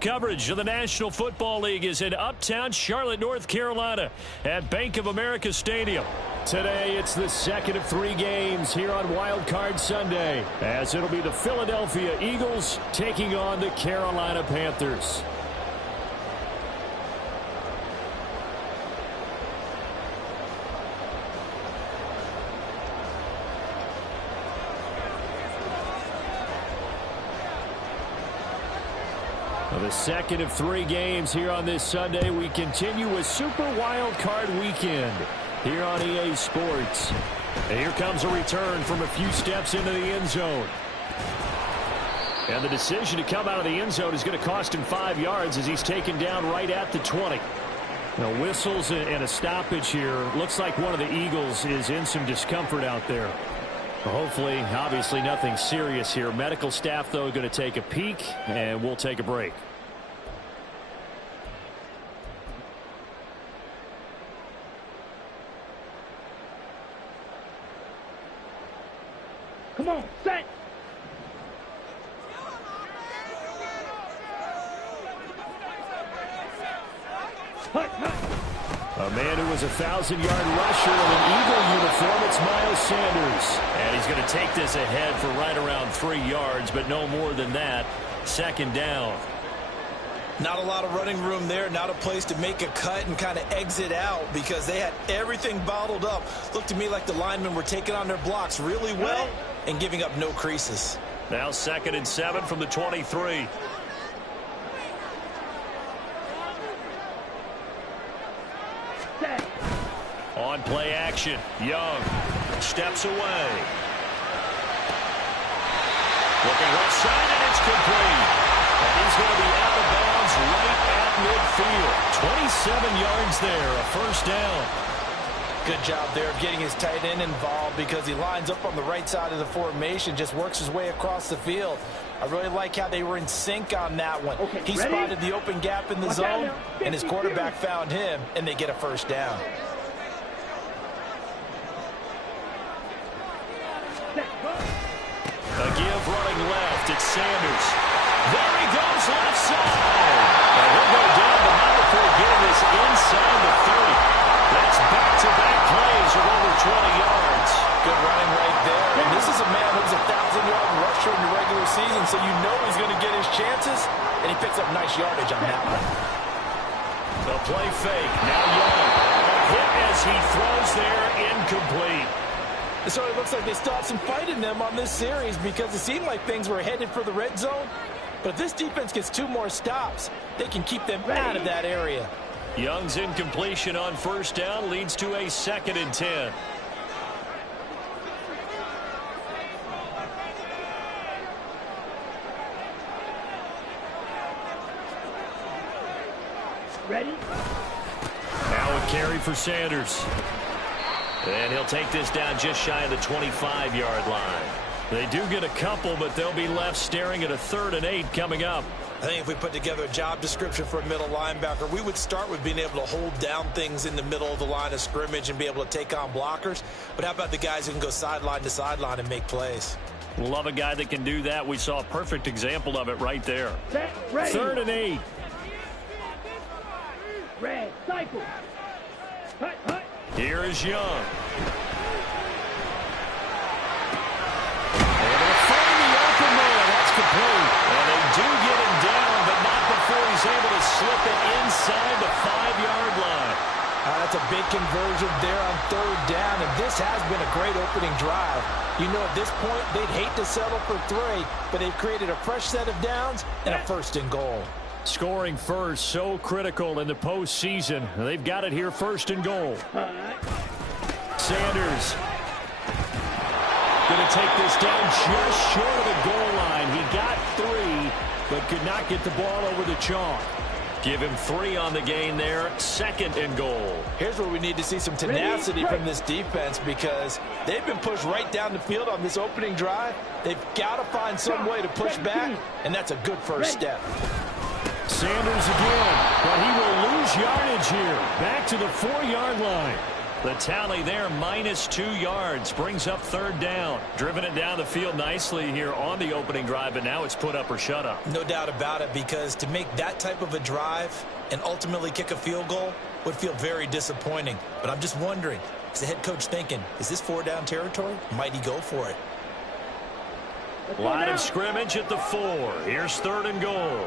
Coverage of the National Football League is in uptown Charlotte, North Carolina at Bank of America Stadium. Today, it's the second of 3 games here on Wild Card Sunday, as it'll be the Philadelphia Eagles taking on the Carolina Panthers. The second of 3 games here on this Sunday. We continue with Super Wild Card Weekend here on EA Sports. And here comes a return from a few steps into the end zone. And the decision to come out of the end zone is going to cost him 5 yards as he's taken down right at the 20. Now, whistles and a stoppage here. Looks like one of the Eagles is in some discomfort out there. Hopefully, obviously nothing serious here. Medical staff, though, going to take a peek, and we'll take a break. Come on, set! A man who was a 1,000-yard rusher in an Eagle uniform, it's Miles Sanders. And he's going to take this ahead for right around 3 yards, but no more than that. Second down. Not a lot of running room there, not a place to make a cut and kind of exit out because they had everything bottled up. Looked to me like the linemen were taking on their blocks really well and giving up no creases. Now 2nd and 7 from the 23. On play action, Young steps away. Looking left side, and it's complete. And he's going to be out of bounds right at midfield. 27 yards there, a first down. Good job there of getting his tight end involved because he lines up on the right side of the formation, just works his way across the field. I really like how they were in sync on that one. Okay, he ready? spotted the open gap in the zone, and his quarterback found him, and they get a first down. A give running left. It's Sanders. There he goes left side. And he'll go down, but not before getting this inside the 30. That's back-to-back plays of over 20 yards. Good running right there. And this is a man who's a 1,000-yard rusher in the regular season, so you know he's going to get his chances, and he picks up nice yardage on that one. The play fake. Now Young. A hit as he throws there, incomplete. So it looks like they still have some fight in them on this series because it seemed like things were headed for the red zone. But if this defense gets 2 more stops, they can keep them out of that area. Young's incompletion on first down leads to a 2nd and 10. Ready? Now a carry for Sanders. And he'll take this down just shy of the 25-yard line. They do get a couple, but they'll be left staring at a 3rd and 8 coming up. I think if we put together a job description for a middle linebacker, we would start with being able to hold down things in the middle of the line of scrimmage and be able to take on blockers. But how about the guys who can go sideline to sideline and make plays? Love a guy that can do that. We saw a perfect example of it right there. Set, ready. 3rd and 8. Red, cycle. Hut, hut. Here is Young. Able to find the open man. That's complete. And they do get him down, but not before he's able to slip it inside the 5-yard line. That's a big conversion there on 3rd down, and this has been a great opening drive. You know, at this point, they'd hate to settle for 3, but they've created a fresh set of downs and a 1st and goal. Scoring first, so critical in the postseason. They've got it here, 1st and goal. Sanders going to take this down just short of the goal line. He got 3, but could not get the ball over the chalk. Give him 3 on the gain there, 2nd and goal. Here's where we need to see some tenacity from this defense because they've been pushed right down the field on this opening drive. They've got to find some way to push back, and that's a good first step. Sanders again, but he will lose yardage here. Back to the 4-yard line. The tally there, -2 yards, brings up third down. Driven it down the field nicely here on the opening drive, but now it's put up or shut up. No doubt about it, because to make that type of a drive and ultimately kick a field goal would feel very disappointing. But I'm just wondering, is the head coach thinking, is this 4-down territory? Might he go for it? Line of scrimmage at the 4. Here's third and goal.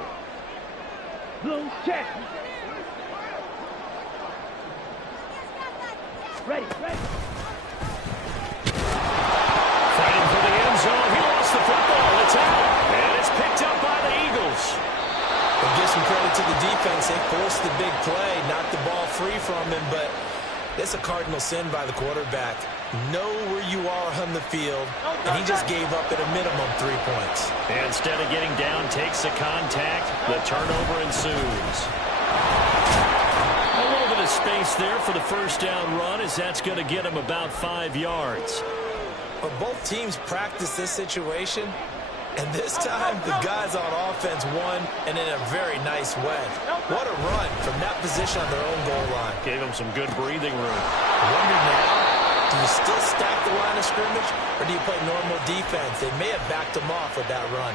Blue check. Ready. Fighting for the end zone. He lost the football. It's out. And it's picked up by the Eagles. We'll give some credit to the defense. They forced the big play, knocked the ball free from him, but it's a cardinal sin by the quarterback. Know where you are on the field, and he just gave up at a minimum 3 points. And instead of getting down, takes the contact. The turnover ensues. A little bit of space there for the first down run, as that's going to get him about 5 yards. But both teams practice this situation, and this time the guys on offense won, and in a very nice way. What a run from that position on their own goal line. Gave him some good breathing room. I wonder now, do you still stack the line of scrimmage, or do you play normal defense? They may have backed them off with that run.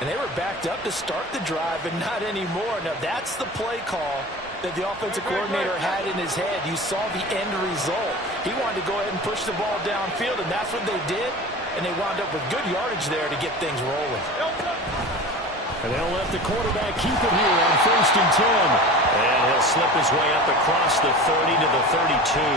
And they were backed up to start the drive, but not anymore. Now, that's the play call that the offensive coordinator had in his head. You saw the end result. He wanted to go ahead and push the ball downfield, and that's what they did. And they wound up with good yardage there to get things rolling. And they'll let the quarterback keep it here on 1st and 10. And he'll slip his way up across the 30 to the 32.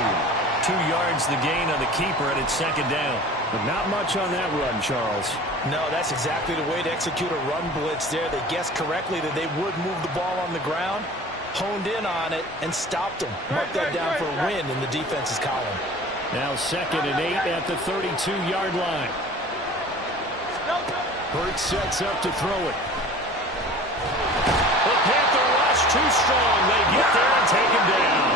2 yards the gain on the keeper, and it's second down. But not much on that run, Charles. No, that's exactly the way to execute a run blitz there. They guessed correctly that they would move the ball on the ground, honed in on it, and stopped them. Mark that down for a win in the defense's column. Now 2nd and 8 at the 32-yard line. Hurts sets up to throw it. The Panther rush too strong. They get there and take him down.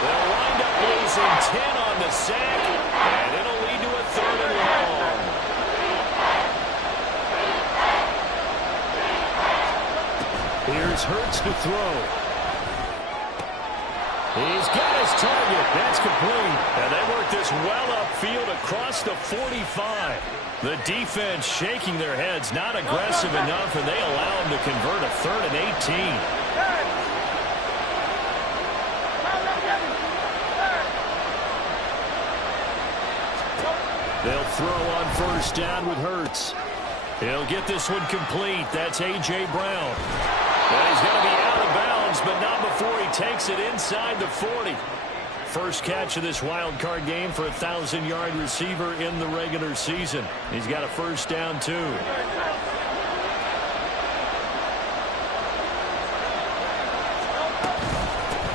They'll wind up losing 10 on the sack, and it'll lead to a 3rd and long. Here's Hurts to throw. He's got his target. That's complete. And they work this well upfield across the 45. The defense shaking their heads, not aggressive enough, and they allow him to convert a 3rd and 18. They'll throw on 1st down with Hurts. He'll get this one complete. That's A.J. Brown. Well, he's going to be out of bounds, but not before he takes it inside the 40. First catch of this wild card game for a 1,000-yard receiver in the regular season. He's got a 1st down, too.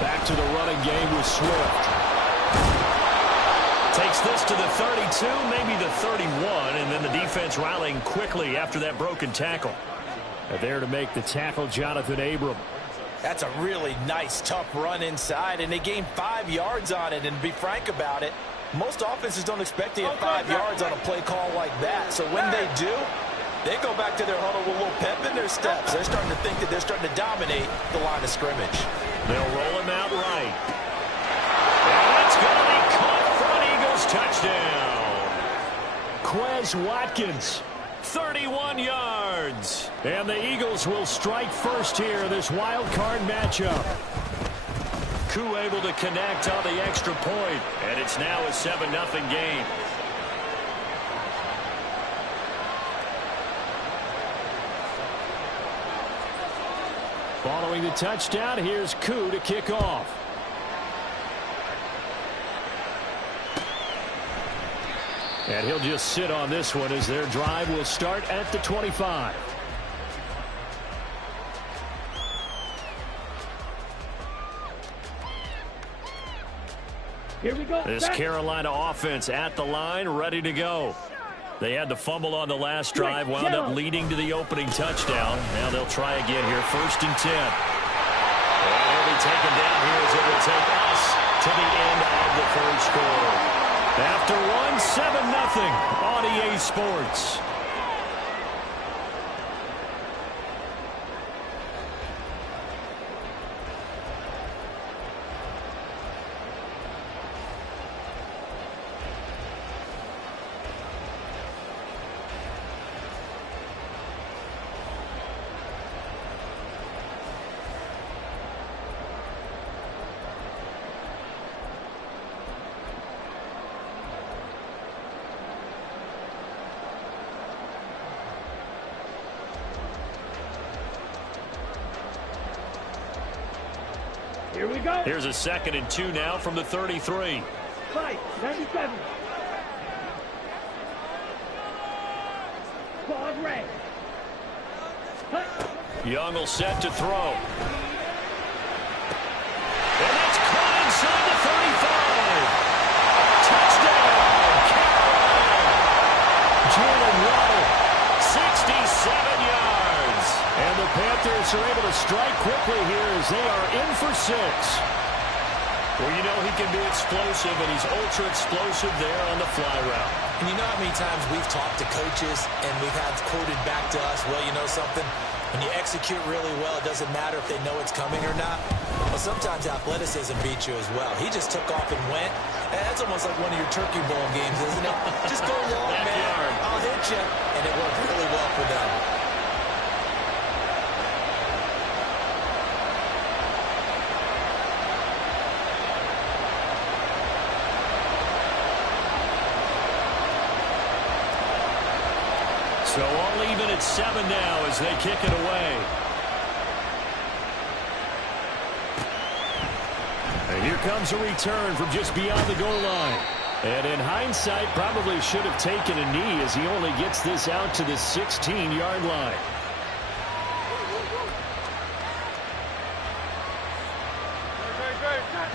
Back to the running game with Swift. Takes this to the 32, maybe the 31, and then the defense rallying quickly after that broken tackle. There to make the tackle, Jonathan Abram. That's a really nice, tough run inside, and they gained 5 yards on it. And to be frank about it, most offenses don't expect to get 5 yards on a play call like that. So when they do, they go back to their huddle with a little pep in their steps. They're starting to think that they're starting to dominate the line of scrimmage. They'll roll him out right. And it's going to be caught front. Eagles touchdown. Quez Watkins. 31 yards. And the Eagles will strike first here, this wild card matchup. Koo able to connect on the extra point, and it's now a 7-0 game. Following the touchdown, here's Koo to kick off. And he'll just sit on this one as their drive will start at the 25. Here we go. This Carolina offense at the line, ready to go. They had the fumble on the last drive, wound up leading to the opening touchdown. Now they'll try again here, 1st and 10. And he'll be taken down here as it will take us to the end of the first quarter. After one, 7-0 on EA Sports. Here we go. Here's a 2nd and 2 now from the 33. Fight, 97. Pause red. Young will set to throw. And that's caught inside the 35. Touchdown, Carolina. Jalen Waddle, 67 yards. And the Panthers are able to strike quickly here as they are in for 6. Well, you know he can be explosive, and he's ultra explosive there on the fly route. And you know how many times we've talked to coaches and we've had quoted back to us, well, you know something? When you execute really well, it doesn't matter if they know it's coming or not. Well, sometimes athleticism beats you as well. He just took off and went. And that's almost like one of your Turkey Bowl games, isn't it? Just go long, man. I'll hit you. And it worked really well for them. So all even at 7 now as they kick it away. And here comes a return from just beyond the goal line. And in hindsight, probably should have taken a knee as he only gets this out to the 16-yard line.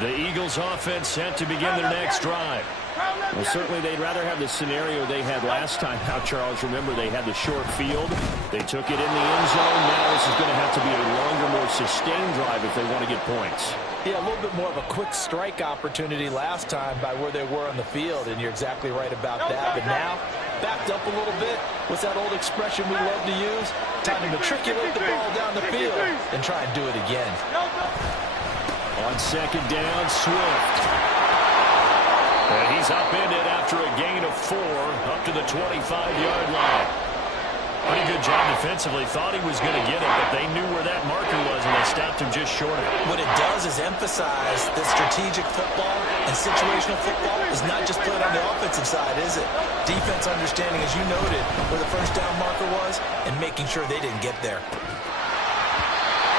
The Eagles offense set to begin their next drive. Well, certainly they'd rather have the scenario they had last time. Now, Charles, remember they had the short field. They took it in the end zone. Now this is going to have to be a longer, more sustained drive if they want to get points. Yeah, a little bit more of a quick strike opportunity last time by where they were on the field, and you're exactly right about that. But now, backed up a little bit. What's that old expression we love to use? Time to matriculate the ball down the field and try and do it again. On 2nd down, Swift. And he's upended after a gain of 4 up to the 25-yard line. Pretty good job defensively. Thought he was going to get it, but they knew where that marker was, and they stopped him just short of it. What it does is emphasize that strategic football and situational football is not just played on the offensive side, is it? Defense understanding, as you noted, where the first down marker was and making sure they didn't get there.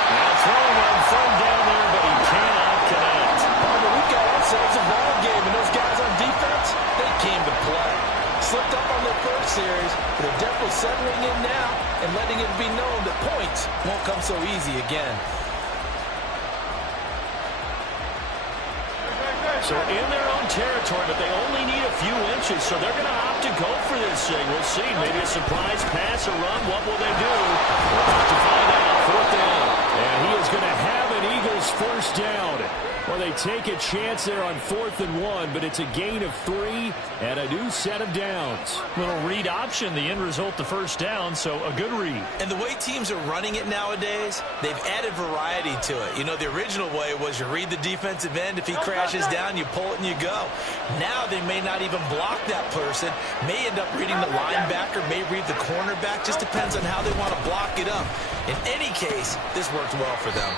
Now throwing on 3rd down there, but he cannot connect. But we got ourselves a ball game, and those guys on defense, they came to play. Slipped up on their first series, but they're definitely settling in now and letting it be known that points won't come so easy again. So in their own territory, but they only need a few inches, so they're going to opt to go for this thing. We'll see. Maybe a surprise pass or run. What will they do? We'll have to find out. 4th down. And he is going to have an Eagles first down. Well, they take a chance there on 4th and 1, but it's a gain of 3 and a new set of downs. Little read option, the end result, the first down, so a good read. And the way teams are running it nowadays, they've added variety to it. You know, the original way was you read the defensive end. If he crashes down, you pull it and you go. Now they may not even block that person, may end up reading the linebacker, may read the cornerback. Just depends on how they want to block it up. In any case, this worked well for them.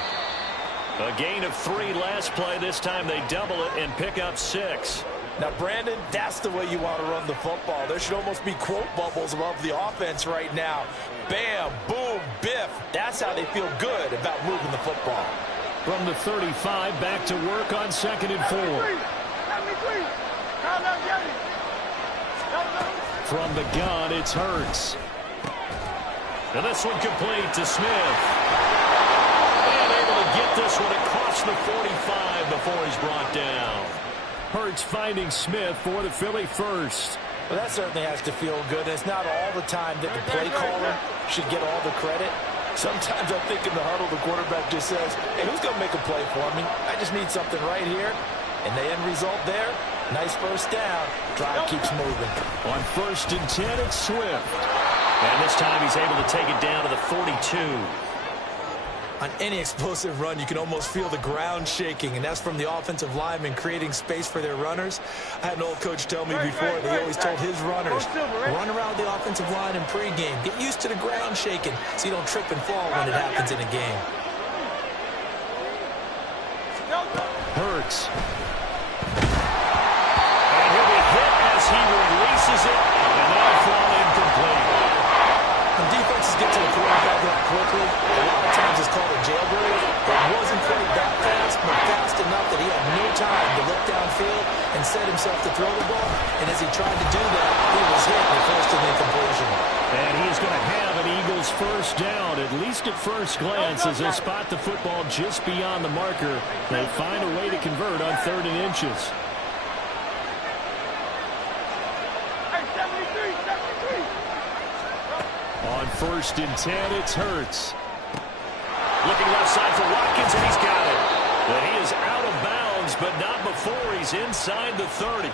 A gain of 3 last play. This time they double it and pick up 6. Now, Brandon, that's the way you want to run the football. There should almost be quote bubbles above the offense right now. Bam, boom, biff. That's how they feel good about moving the football. From the 35, back to work on 2nd and 4. From the gun, it's Hurts. And this one complete to Smith. Get this one across the 45 before he's brought down. Hurts finding Smith for the Philly first. Well, that certainly has to feel good. It's not all the time that the play caller should get all the credit. Sometimes I think in the huddle, the quarterback just says, hey, who's going to make a play for me? I just need something right here. And the end result there, nice first down. Drive keeps moving. On 1st and 10, it's Swift. And this time he's able to take it down to the 42. On any explosive run, you can almost feel the ground shaking, and that's from the offensive linemen creating space for their runners. I had an old coach tell me before, they always told his runners, run around the offensive line in pregame. Get used to the ground shaking so you don't trip and fall when it happens in a game. Hurts. And he'll be hit as he releases it, and that'll fall incomplete. When defenses get to the quarterback that quickly, a lot of times it's called a jailbreak. It wasn't quite that fast, but fast and set himself to throw the ball. And as he tried to do that, he was hit and forced an incompletion. And he is going to have an Eagles first down, at least at first glance, as they'll spot the football just beyond the marker. They find a way to convert on 3rd and inches. On 1st and 10, it's Hurts. Looking left side for Watkins, and he's got it. But he is out of bounds, but not before he's inside the 30.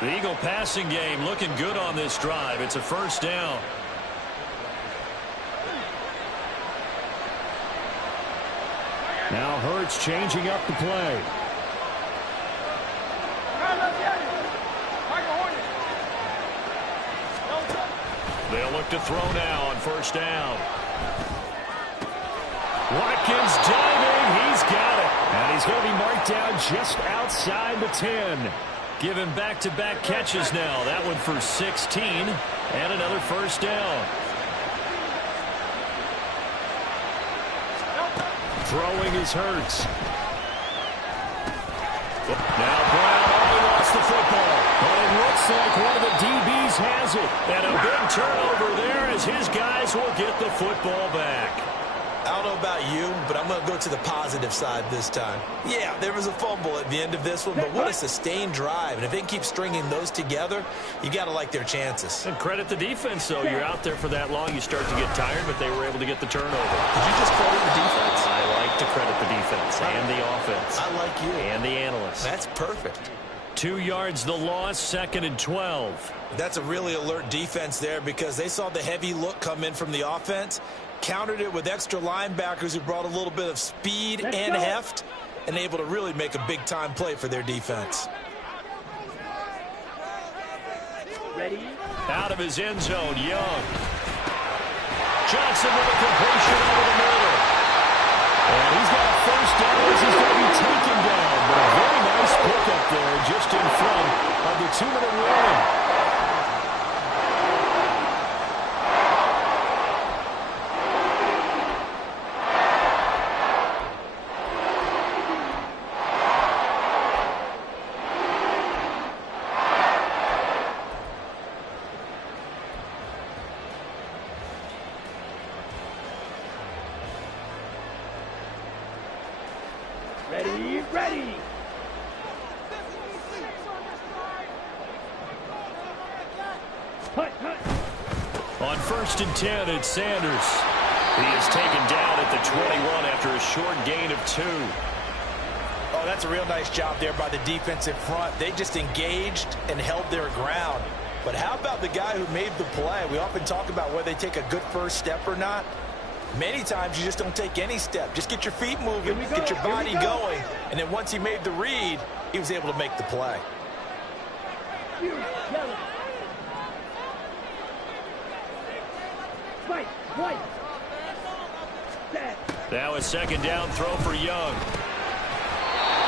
The Eagle passing game looking good on this drive. It's a first down. Now Hurts changing up the play. They'll look to throw now on first down. Watkins diving. He's got it. And he's going to be marked down just outside the 10. Given back-to-back catches now. That one for 16. And another first down. Throwing is Hurts. Now Brown already lost the football. But it looks like one of the DBs has it. And a big turnover there as his guys will get the football back. I don't know about you, but I'm going to go to the positive side this time. Yeah, there was a fumble at the end of this one, but what a sustained drive. And if they can keep stringing those together, you got to like their chances. And credit the defense, though. You're out there for that long, you start to get tired, but they were able to get the turnover. Did you just credit the defense? I like to credit the defense and the offense. I like you. And the analysts. That's perfect. 2 yards the loss, 2nd and 12. That's a really alert defense there because they saw the heavy look come in from the offense, countered it with extra linebackers who brought a little bit of speed and heft, and able to really make a big-time play for their defense. Ready? Out of his end zone, Young. Johnson with a completion over the middle. And he's got a first down as he's going to be taken down. But a very nice pickup there just in front of the 2-minute warning. Ready, ready. Hut, hut. On 1st and 10, it's Sanders. He is taken down at the 21 after a short gain of 2. Oh, that's a real nice job there by the defensive front. They just engaged and held their ground. But how about the guy who made the play? We often talk about whether they take a good first step or not. Many times you just don't take any step. Just get your feet moving, get your body going, and then once he made the read, he was able to make the play. Now a 2nd down throw for Young.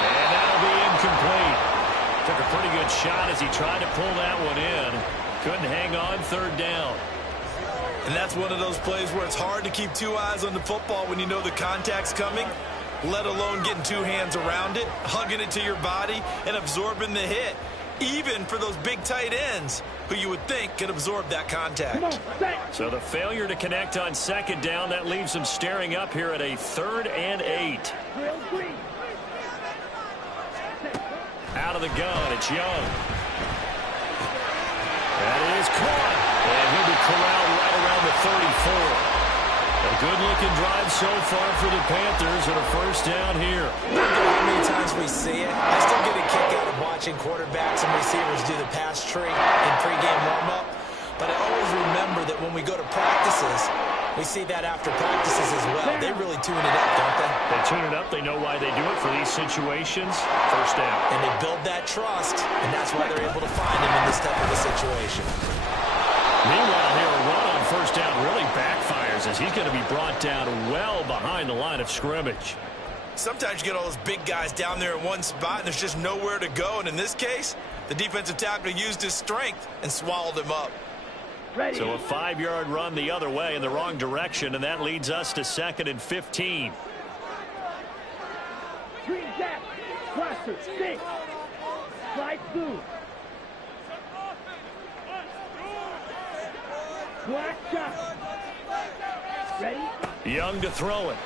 And that'll be incomplete. Took a pretty good shot as he tried to pull that one in. Couldn't hang on 3rd down. And that's one of those plays where it's hard to keep 2 eyes on the football when you know the contact's coming, let alone getting 2 hands around it, hugging it to your body, and absorbing the hit, even for those big tight ends who you would think could absorb that contact. So the failure to connect on 2nd down, that leaves them staring up here at a 3rd and 8. Out of the gun, it's Young. That is caught. And he'll be corralled right around the 34. A good-looking drive so far for the Panthers and a first down here. I don't know how many times we see it. I still get a kick out of watching quarterbacks and receivers do the pass tree in pregame warm-up. But I always remember that when we go to practices, we see that after practices as well. They really tune it up, don't they? They tune it up. They know why they do it for these situations. First down. And they build that trust, and that's why they're able to find him in this type of a situation. Meanwhile, here a run on first down really backfires as he's going to be brought down well behind the line of scrimmage. Sometimes you get all those big guys down there in one spot, and there's just nowhere to go. And in this case, the defensive tackle used his strength and swallowed him up. Ready. So a 5-yard run the other way in the wrong direction, and that leads us to 2nd and 15. Green gap. Cluster. Stick. Slide through. Black shot. Ready? Young to throw it.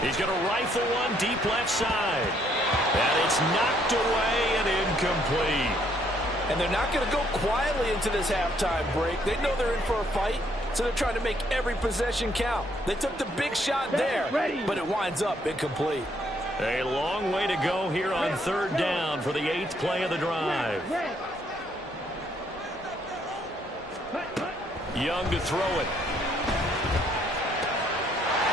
He's going to rifle one deep left side. And it's knocked away and incomplete. And they're not going to go quietly into this halftime break. They know they're in for a fight, so they're trying to make every possession count. They took the big shot there, but it winds up incomplete. A long way to go here on third down for the 8th play of the drive. Young to throw it.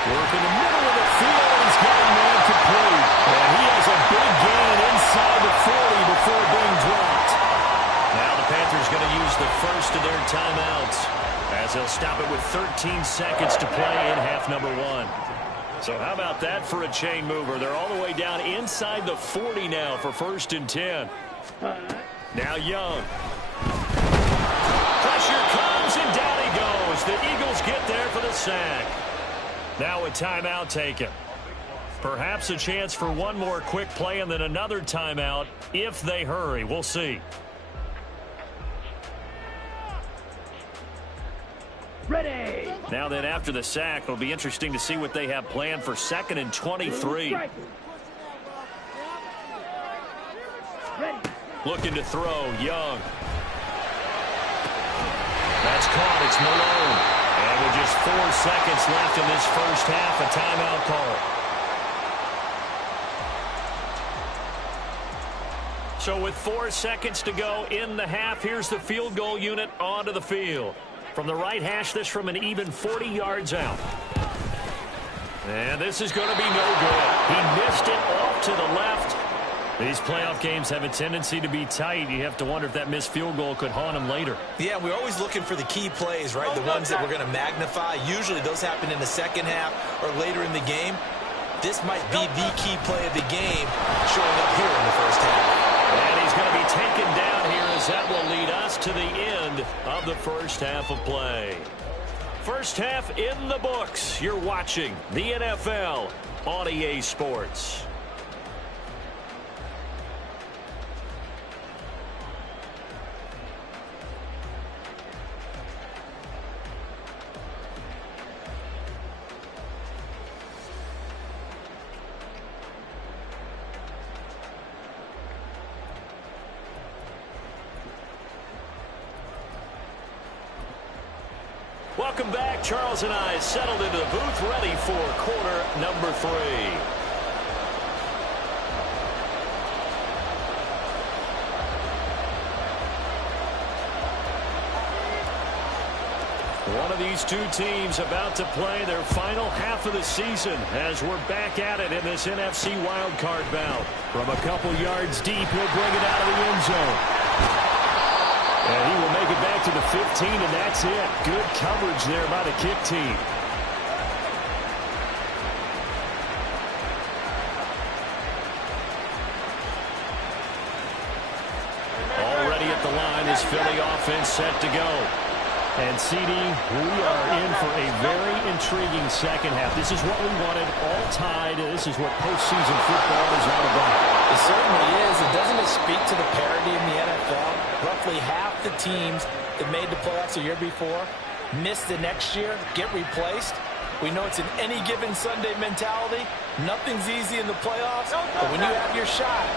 Work in the middle of the field, and he's got a man complete. And he has a big gain inside the 40 before being dropped. Now the Panthers going to use the first of their timeouts as they'll stop it with 13 seconds to play in half number 1. So how about that for a chain mover? They're all the way down inside the 40 now for 1st and 10. Now Young. Pressure comes, and down he goes. The Eagles get there for the sack. Now a timeout taken. Perhaps a chance for one more quick play and then another timeout if they hurry. We'll see. Ready. Now then, after the sack, it'll be interesting to see what they have planned for 2nd and 23. Ready. Looking to throw, Young. That's caught. It's Malone. And with just 4 seconds left in this first half, a timeout call. So with 4 seconds to go in the half, here's the field goal unit onto the field. From the right hash, this from an even 40 yards out. And this is going to be no good. He missed it off to the left. These playoff games have a tendency to be tight. You have to wonder if that missed field goal could haunt him later. Yeah, we're always looking for the key plays, right? The ones that we're going to magnify. Usually those happen in the second half or later in the game. This might be the key play of the game showing up here in the first half. And he's going to be taken down here as that will lead us to the end of the first half of play. First half in the books. You're watching the NFL on EA Sports. Welcome back. Charles and I settled into the booth, ready for quarter number 3. One of these two teams about to play their final half of the season as we're back at it in this NFC wildcard bout. From a couple yards deep, he'll bring it out of the end zone. And he will make it back to the 15, and that's it. Good coverage there by the kick team. Already at the line is Philly offense set to go. And, CD, we are in for a very intriguing second half. This is what we wanted, all tied. This is what postseason football is all about. It certainly is. And doesn't it speak to the parity in the NFL? Roughly half the teams that made the playoffs a year before miss the next year, get replaced. We know it's an any given Sunday mentality. Nothing's easy in the playoffs, but when you have your shot,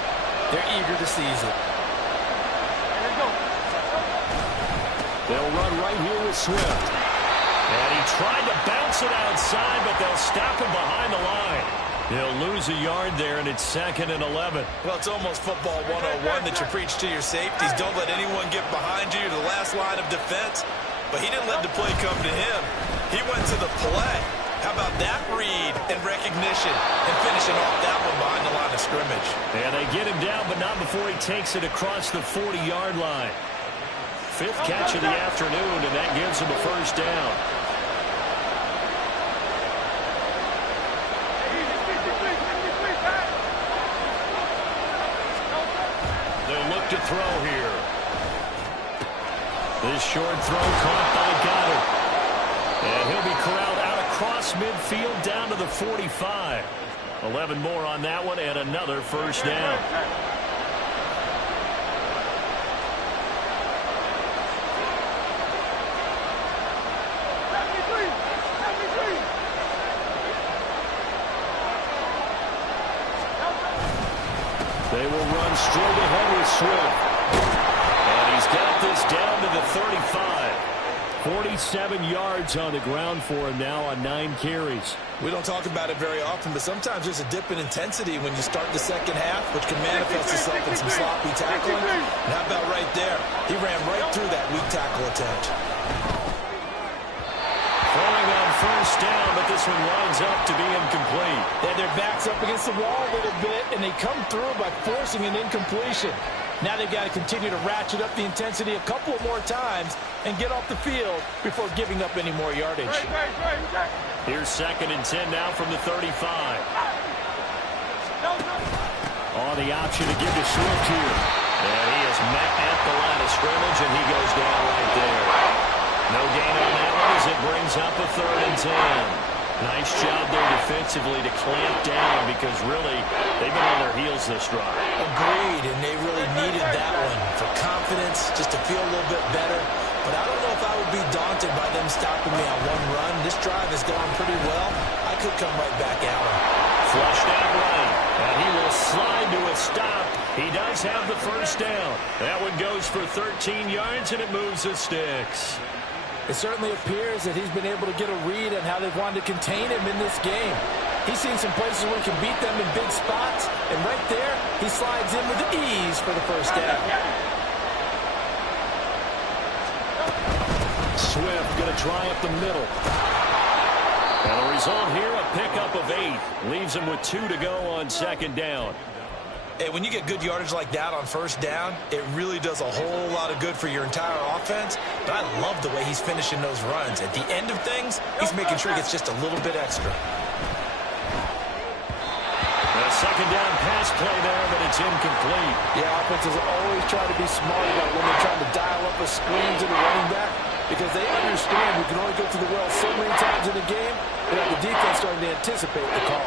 they're eager to seize it. They'll run right here with Swift. And he tried to bounce it outside, but they'll stop him behind the line. He'll lose a yard there, and it's 2nd and 11. Well, it's almost football 101 that you preach to your safeties. Don't let anyone get behind you, the last line of defense. But he didn't let the play come to him. He went to the play. How about that read and recognition and finishing off that one behind the line of scrimmage? And they get him down, but not before he takes it across the 40-yard line. 5th catch of the afternoon, and that gives him a first down. They'll look to throw here. This short throw caught by Goddard. And he'll be corralled out across midfield down to the 45. 11 more on that one, and another first down. They will run straight ahead with Swift. And he's got this down to the 35. 47 yards on the ground for him now on 9 carries. We don't talk about it very often, but sometimes there's a dip in intensity when you start the second half, which can manifest itself in some sloppy tackling. And how about right there? He ran right through that weak tackle attempt. Throwing on first down, but this one winds up to be incomplete. They had their backs up against the wall a little bit, and they come through by forcing an incompletion. Now they've got to continue to ratchet up the intensity a couple more times and get off the field before giving up any more yardage. Here's 2nd and 10 now from the 35. On the option to give to Swift here. And he is met at the line of scrimmage, and he goes down right there. No gain on that one as it brings up a 3rd and 10. Nice job there defensively to clamp down because really they've been on their heels this drive. Agreed, and they really needed that one for confidence, just to feel a little bit better. But I don't know if I would be daunted by them stopping me on one run. This drive has gone pretty well. I could come right back at him. Flushed out right, and he will slide to a stop. He does have the first down. That one goes for 13 yards, and it moves the sticks. It certainly appears that he's been able to get a read on how they've wanted to contain him in this game. He's seen some places where he can beat them in big spots, and right there, he slides in with ease for the first down. Swift going to try up the middle. And the result here, a pickup of 8. Leaves him with 2 to go on 2nd down. Hey, when you get good yardage like that on first down, it really does a whole lot of good for your entire offense. But I love the way he's finishing those runs. At the end of things, he's making sure he gets just a little bit extra. A 2nd down pass play there, but it's incomplete. Yeah, offenses always try to be smart about when they're trying to dial up a screen to the running back because they understand you can only go to the well so many times in the game without the defense starting to anticipate the call.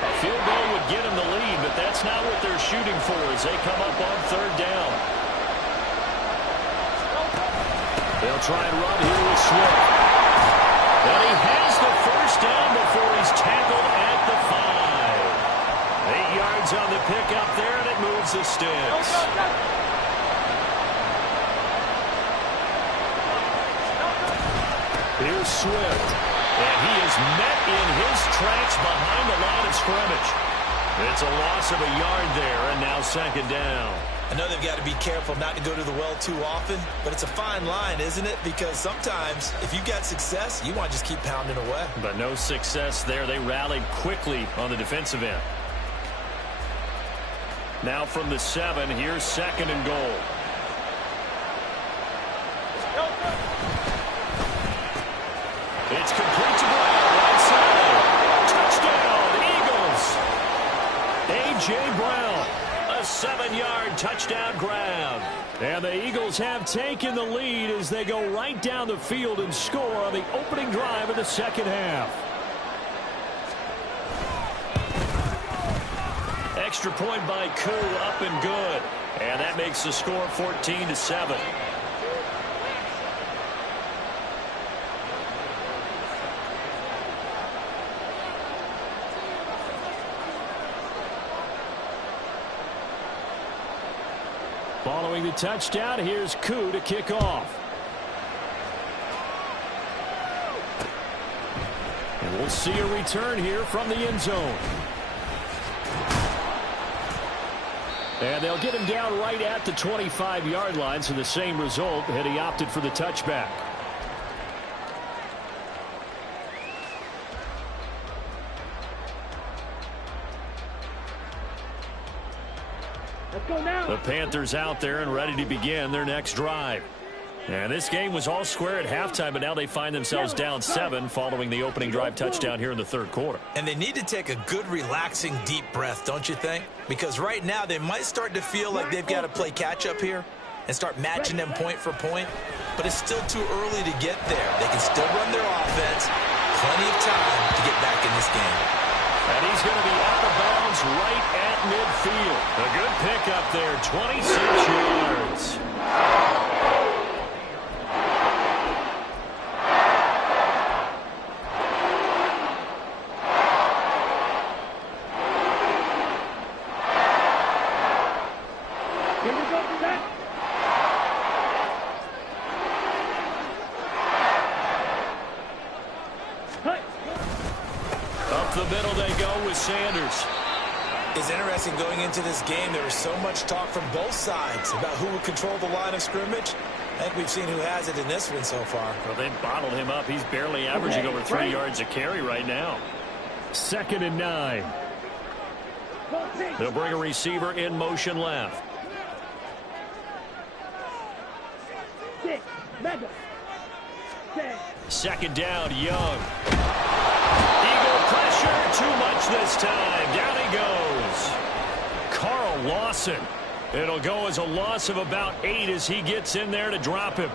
A field goal would get him the lead, but that's not what they're shooting for as they come up on 3rd down. They'll try and run here with Swift. And he has the first down before he's tackled at the 5. 8 yards on the pickup there, and it moves the sticks. Here's Swift. And he is met in his tracks behind the line of scrimmage. It's a loss of a yard there, and now 2nd down. I know they've got to be careful not to go to the well too often, but it's a fine line, isn't it? Because sometimes, if you've got success, you want to just keep pounding away. But no success there. They rallied quickly on the defensive end. Now from the 7, here's 2nd and goal. It's complete to Brown, right side. Touchdown, Eagles. A.J. Brown, a 7-yard touchdown grab. And the Eagles have taken the lead as they go right down the field and score on the opening drive of the 2nd half. Extra point by Koo, up and good. And that makes the score 14-7. Following the touchdown, here's Koo to kick off. And we'll see a return here from the end zone. And they'll get him down right at the 25-yard line, so the same result, and he opted for the touchback. Let's go now. The Panthers out there and ready to begin their next drive. And this game was all square at halftime, but now they find themselves down 7 following the opening drive touchdown here in the 3rd quarter. And they need to take a good, relaxing, deep breath, don't you think? Because right now they might start to feel like they've got to play catch-up here and start matching them point for point. But it's still too early to get there. They can still run their offense. Plenty of time to get back in this game. And he's going to be out of bounds right at midfield. A good pickup there, 26 yards. Up the middle they go with Sanders. It's interesting going into this game. There was so much talk from both sides about who would control the line of scrimmage. I think we've seen who has it in this one so far. Well, they've bottled him up. He's barely averaging over 3 yards a carry right now. 2nd and 9. They'll bring a receiver in motion left. Second down, Young. Eagle pressure, too much this time. Down he goes. Carl Lawson. It'll go as a loss of about 8 as he gets in there to drop him.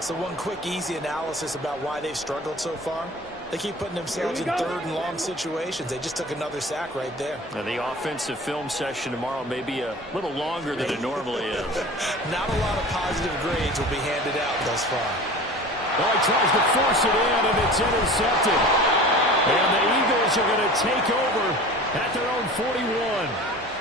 So one quick, easy analysis about why they've struggled so far. They keep putting themselves in 3rd and long situations. They just took another sack right there. Now, the offensive film session tomorrow may be a little longer than it normally is. Not a lot of positive grades will be handed out thus far. Well, he tries to force it in, and it's intercepted. And the Eagles are going to take over at their own 41.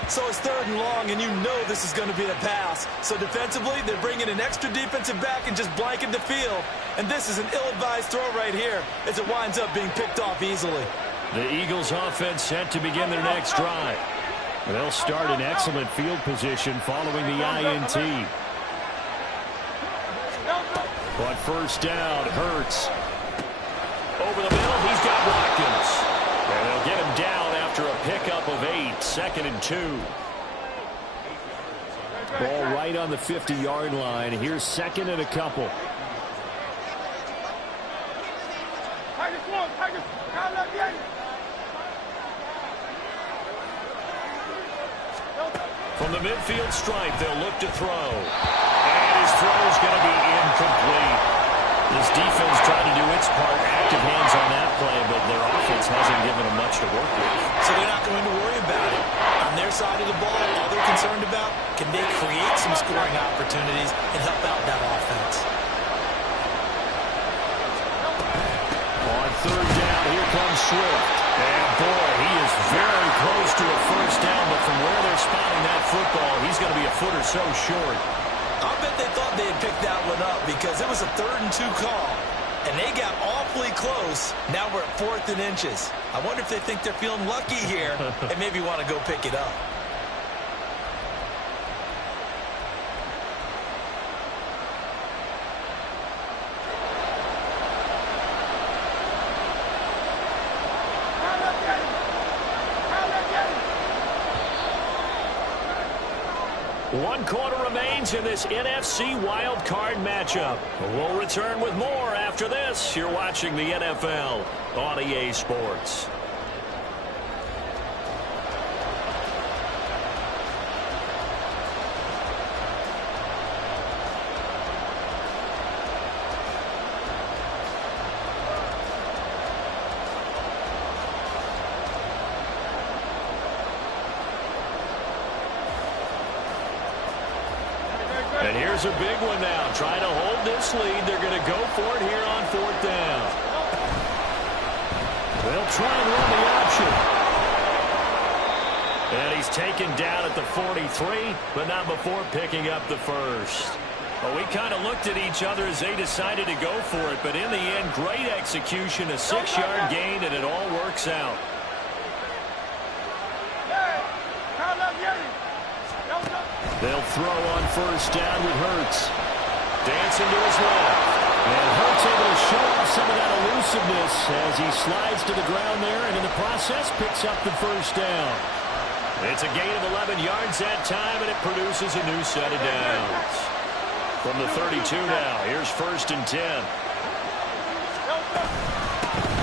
So it's 3rd and long, and you know this is going to be a pass. So defensively, they're bringing an extra defensive back and just blanking the field. And this is an ill-advised throw right here as it winds up being picked off easily. The Eagles offense set to begin their next drive. They'll start in excellent field position following the INT. But first down, Hurts. Over the middle, he's got Watkins. And they'll get him down after a pickup of 8, 2nd and 2. Ball right on the 50-yard line. Here's 2nd and a couple. From the midfield stripe, they'll look to throw. And his throw is going to be incomplete. This defense tried to do its part, active hands on that play, but their offense hasn't given them much to work with. So they're not going to worry about it. On their side of the ball, all they're concerned about, can they create some scoring opportunities and help out that offense? On 3rd down, here comes Swift. And boy, he is very close to a first down, but from where they're spotting that football, he's going to be a foot or so short. I'll bet they thought they had picked that one up because it was a 3rd and 2 call, and they got awfully close. Now we're at 4th and inches. I wonder if they think they're feeling lucky here and maybe want to go pick it up. One quarter remains in this NFC wild card matchup. We'll return with more after this. You're watching the NFL on EA Sports. And here's a big one now. Trying to hold this lead. They're going to go for it here on 4th down. They'll try and run the option. And he's taken down at the 43, but not before picking up the first. Well, we kind of looked at each other as they decided to go for it, but in the end, great execution, a 6-yard gain, and it all works out. They'll throw on first down with Hurts. Dancing to his left. And Hurts able to show off some of that elusiveness as he slides to the ground there and in the process picks up the first down. It's a gain of 11 yards that time, and it produces a new set of downs. From the 32 now, here's 1st and 10.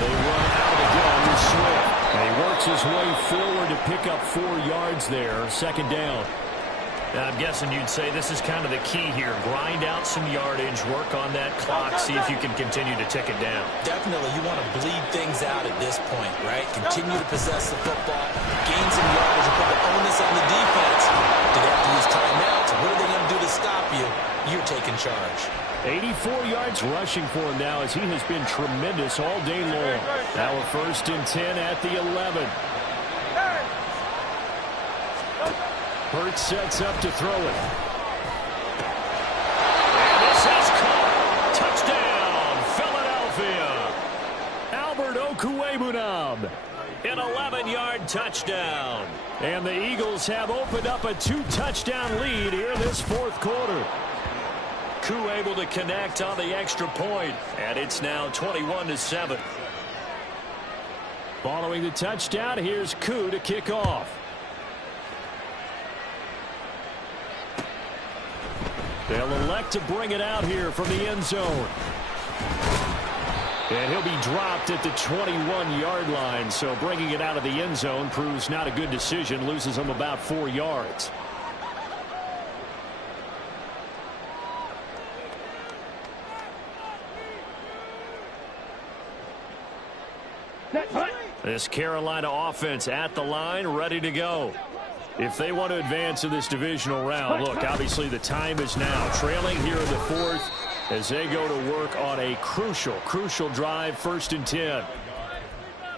They run out of the gun with Swift. And he works his way forward to pick up 4 yards there, 2nd down. I'm guessing you'd say this is kind of the key here. Grind out some yardage, work on that clock, see if you can continue to tick it down. Definitely, you want to bleed things out at this point, right? Continue to possess the football, gain some yardage, and put the onus on the defense. Do they have to use timeouts? What are they going to do to stop you? You're taking charge. 84 yards rushing for him now as he has been tremendous all day long. Now a 1st and 10 at the 11. Hurts sets up to throw it. And this is caught. Touchdown, Philadelphia. Albert Okwuegbunam. An 11-yard touchdown. And the Eagles have opened up a 2-touchdown lead here in this fourth quarter. Koo able to connect on the extra point, and it's now 21-7. Following the touchdown, here's Koo to kick off. They'll elect to bring it out here from the end zone. And he'll be dropped at the 21-yard line, so bringing it out of the end zone proves not a good decision, loses him about 4 yards. This Carolina offense at the line, ready to go. If they want to advance in this divisional round, look, obviously the time is now. Trailing here in the fourth as they go to work on a crucial drive, 1st and 10.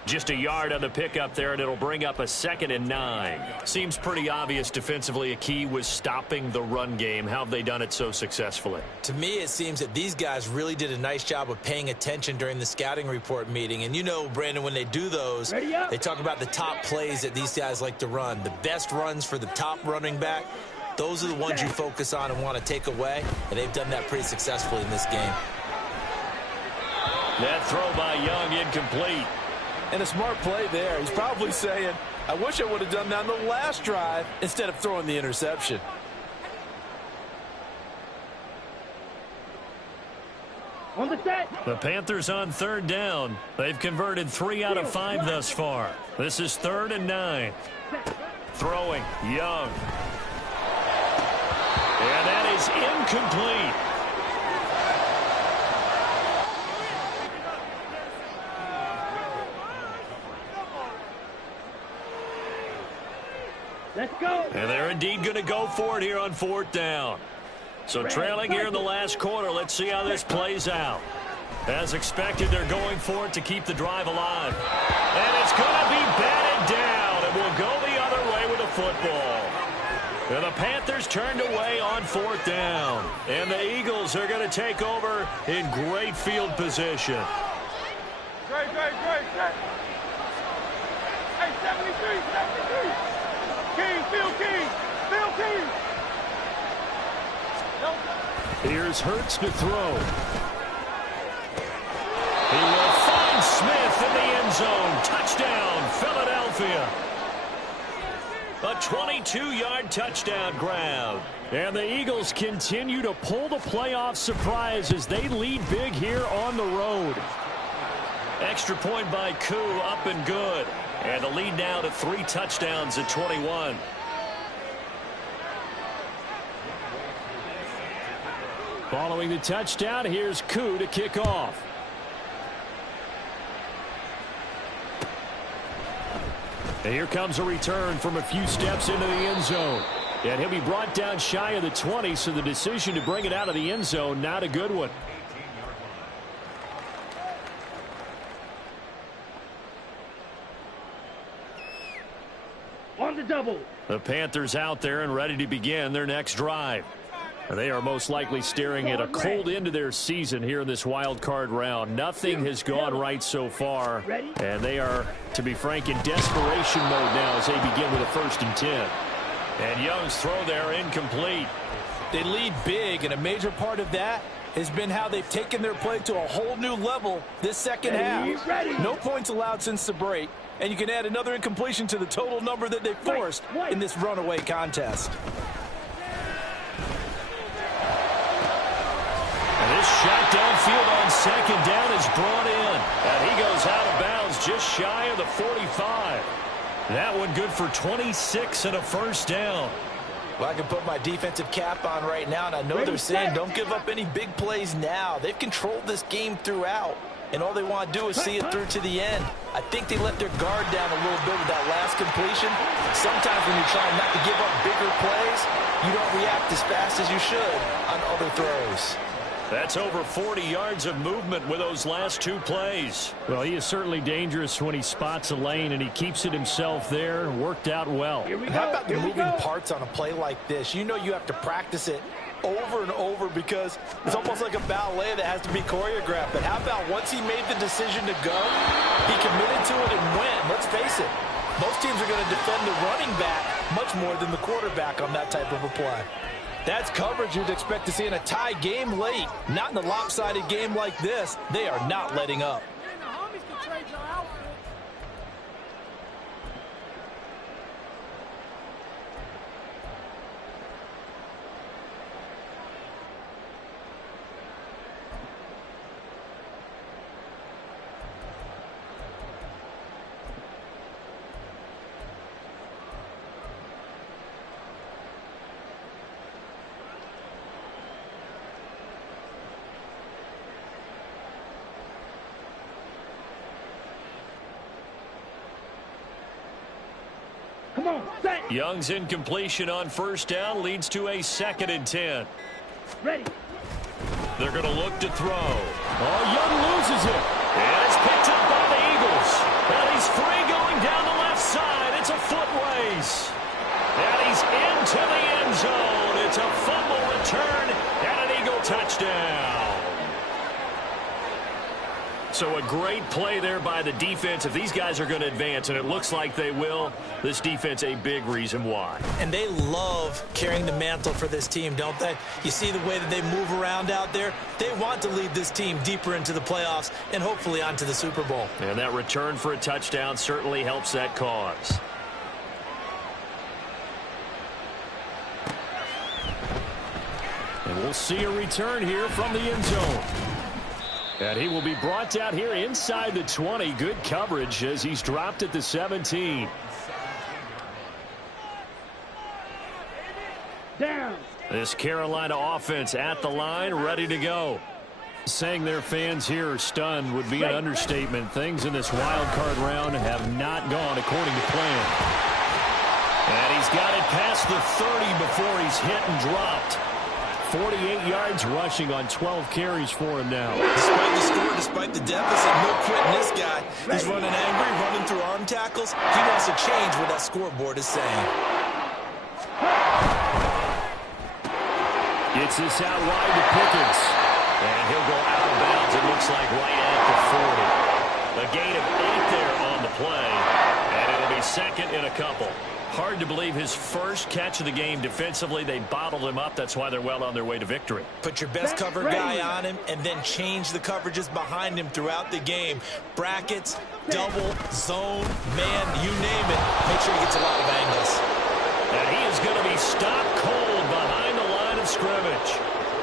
Just a yard on the pickup there, and it'll bring up a 2nd and 9. Seems pretty obvious defensively a key was stopping the run game. How have they done it so successfully? To me, it seems that these guys really did a nice job of paying attention during the scouting report meeting. And you know, Brandon, when they do those, they talk about the top plays that these guys like to run. The best runs for the top running back, those are the ones you focus on and want to take away. And they've done that pretty successfully in this game. That throw by Young incomplete. And a smart play there. He's probably saying, I wish I would have done that on the last drive instead of throwing the interception. On the set. The Panthers on 3rd down. They've converted 3 out of 5 thus far. This is 3rd and 9. Throwing, Young. And that is incomplete. Let's go. And they're indeed going to go for it here on 4th down. So trailing here in the last quarter. Let's see how this plays out. As expected, they're going for it to keep the drive alive. And it's going to be batted down. And we'll go the other way with the football. And the Panthers turned away on 4th down. And the Eagles are going to take over in great field position. Great. Hey, 73. Phil King. Here's Hurts to throw. He will find Smith in the end zone. Touchdown, Philadelphia. A 22-yard touchdown grab. And the Eagles continue to pull the playoff surprise as they lead big here on the road. Extra point by Koo, up and good. And the lead now to 3 touchdowns at 21. Following the touchdown, here's Koo to kick off. And here comes a return from a few steps into the end zone. And he'll be brought down shy of the 20, so the decision to bring it out of the end zone, not a good one. On the double. The Panthers out there and ready to begin their next drive. They are most likely staring at a cold end to their season here in this wild card round. Nothing has gone right so far, and they are, to be frank, in desperation mode now as they begin with a 1st and 10. And Young's throw there incomplete. They lead big, and a major part of that has been how they've taken their play to a whole new level this second half. No points allowed since the break, and you can add another incompletion to the total number that they forced in this runaway contest. And this shot downfield on 2nd down is brought in. And he goes out of bounds just shy of the 45. That one good for 26 and a 1st down. Well, I can put my defensive cap on right now, and I know they're saying don't give up any big plays now. They've controlled this game throughout, and all they want to do is see it through to the end. I think they let their guard down a little bit with that last completion. Sometimes when you're trying not to give up bigger plays, you don't react as fast as you should on other throws. That's over 40 yards of movement with those last 2 plays. Well, he is certainly dangerous when he spots a lane, and he keeps it himself there. Worked out well. And how about the moving parts on a play like this? You know you have to practice it over and over because it's almost like a ballet that has to be choreographed. But how about once he made the decision to go, he committed to it and went. Let's face it, most teams are going to defend the running back much more than the quarterback on that type of a play. That's coverage you'd expect to see in a tie game late. Not in a lopsided game like this. They are not letting up. Young's incompletion on first down leads to a 2nd and 10. Ready. They're going to look to throw. Oh, Young loses it. And it's picked up by the Eagles. And he's free going down the left side. It's a foot race. And he's into the end zone. It's a fumble return and an Eagle touchdown. So a great play there by the defense. If these guys are going to advance, and it looks like they will, this defense a big reason why. And they love carrying the mantle for this team, don't they? You see the way that they move around out there? They want to lead this team deeper into the playoffs and hopefully onto the Super Bowl. And that return for a touchdown certainly helps that cause. And we'll see a return here from the end zone. And he will be brought down here inside the 20. Good coverage as he's dropped at the 17. Down. This Carolina offense at the line, ready to go. Saying their fans here are stunned would be an understatement. Things in this wild card round have not gone according to plan. And he's got it past the 30 before he's hit and dropped. 48 yards rushing on 12 carries for him now. Despite the score, despite the deficit, no quitting this guy. He's running angry, running through arm tackles. He wants to change what that scoreboard is saying. Gets this out wide to Pickens. And he'll go out of bounds, it looks like, right at the 40. A gain of 8 there on the play. And it'll be 2nd and a couple. Hard to believe his first catch of the game defensively. They bottled him up. That's why they're well on their way to victory. Put your best cover guy on him and then change the coverages behind him throughout the game. Brackets, double, zone, man, you name it. Make sure he gets a lot of angles. And he is going to be stopped cold behind the line of scrimmage.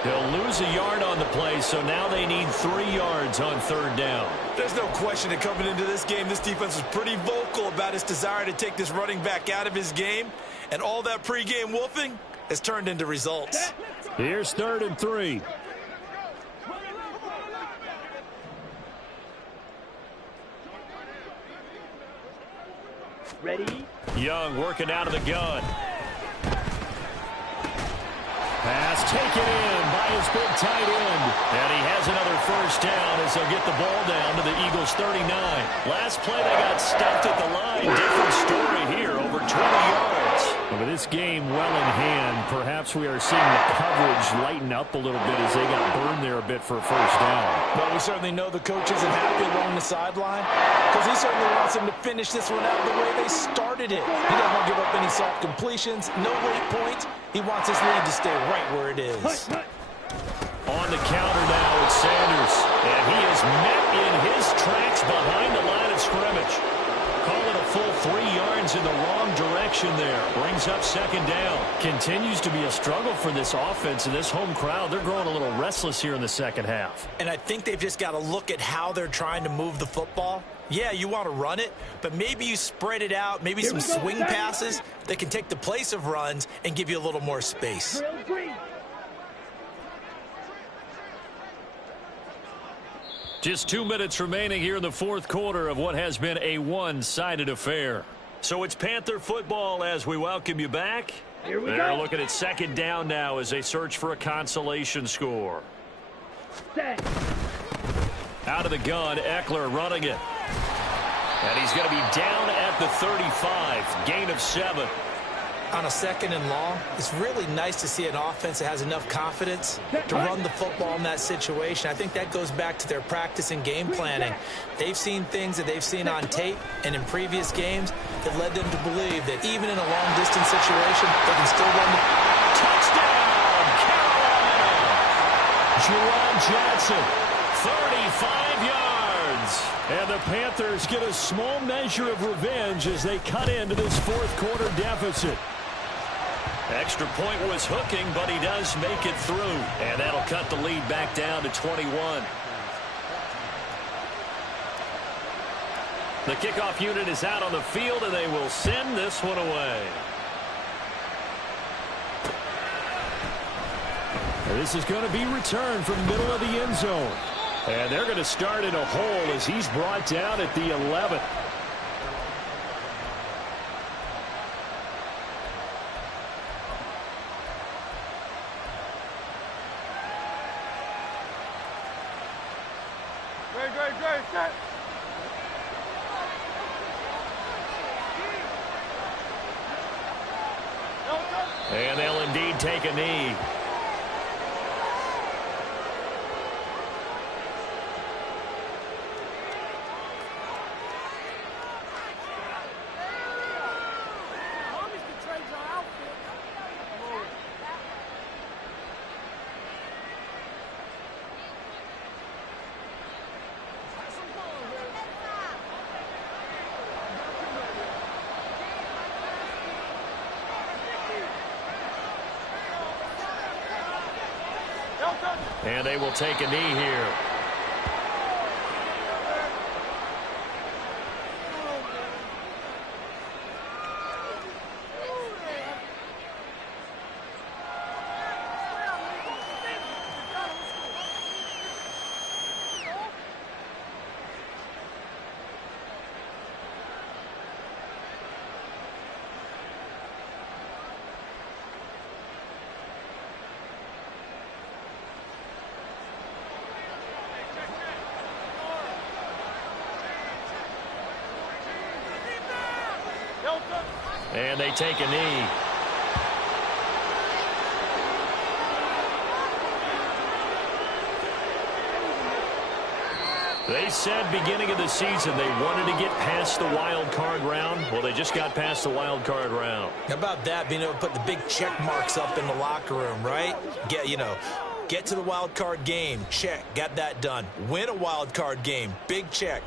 They'll lose a yard on the play, so now they need 3 yards on 3rd down. There's no question that coming into this game, this defense was pretty vocal about its desire to take this running back out of his game. And all that pregame wolfing has turned into results. Here's 3rd and 3. Ready. Young working out of the gun. Pass taken in by his big tight end. And he has another first down as they'll get the ball down to the Eagles' 39. Last play they got stuffed at the line. Different story here, over 20 yards. But with this game well in hand, perhaps we are seeing the coverage lighten up a little bit as they got burned there a bit for a first down. Well, we certainly know the coach isn't happy along the sideline because he certainly wants them to finish this one out the way they started it. He doesn't want to give up any soft completions, no late points. He wants his lead to stay right where it is. On the counter now, it's Sanders. And he is met in his tracks behind the line of scrimmage. Call it a full 3 yards in the wrong direction there. Brings up 2nd down. Continues to be a struggle for this offense and this home crowd. They're growing a little restless here in the second half. And I think they've just got to look at how they're trying to move the football. Yeah, you want to run it, but maybe you spread it out, maybe some swing passes that can take the place of runs and give you a little more space. Just 2 minutes remaining here in the 4th quarter of what has been a one-sided affair. So it's Panther football as we welcome you back. Here we They're go. looking at 2nd down now as they search for a consolation score. Set. Out of the gun, Eckler running it. And he's going to be down at the 35. Gain of 7. on a 2nd and long, it's really nice to see an offense that has enough confidence to run the football in that situation. I think that goes back to their practice and game planning. They've seen things that they've seen on tape and in previous games that led them to believe that even in a long-distance situation, they can still run the touchdown, Carolina! Juwan Johnson, 35 yards. And the Panthers get a small measure of revenge as they cut into this 4th quarter deficit. Extra point was hooking, but he does make it through. And that'll cut the lead back down to 21. The kickoff unit is out on the field, and they will send this one away. This is going to be returned from the middle of the end zone. And they're going to start in a hole as he's brought down at the 11. Set. And they'll indeed take a knee. And they will take a knee here. And they take a knee. They said beginning of the season they wanted to get past the wild card round. Well, they just got past the wild card round. How about that, being able to put the big check marks up in the locker room, right? Get to the wild card game, check, got that done. Win a wild card game, big check.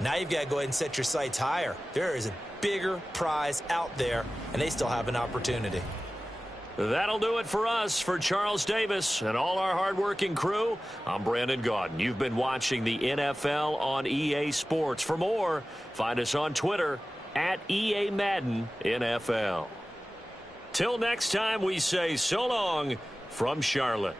Now you've got to go ahead and set your sights higher. There is a bigger prize out there, and they still have an opportunity. That'll do it for us. For Charles Davis and all our hardworking crew, I'm Brandon Gaudin. You've been watching the NFL on EA Sports. For more, find us on Twitter at EA Madden NFL. Till next time, we say so long from Charlotte.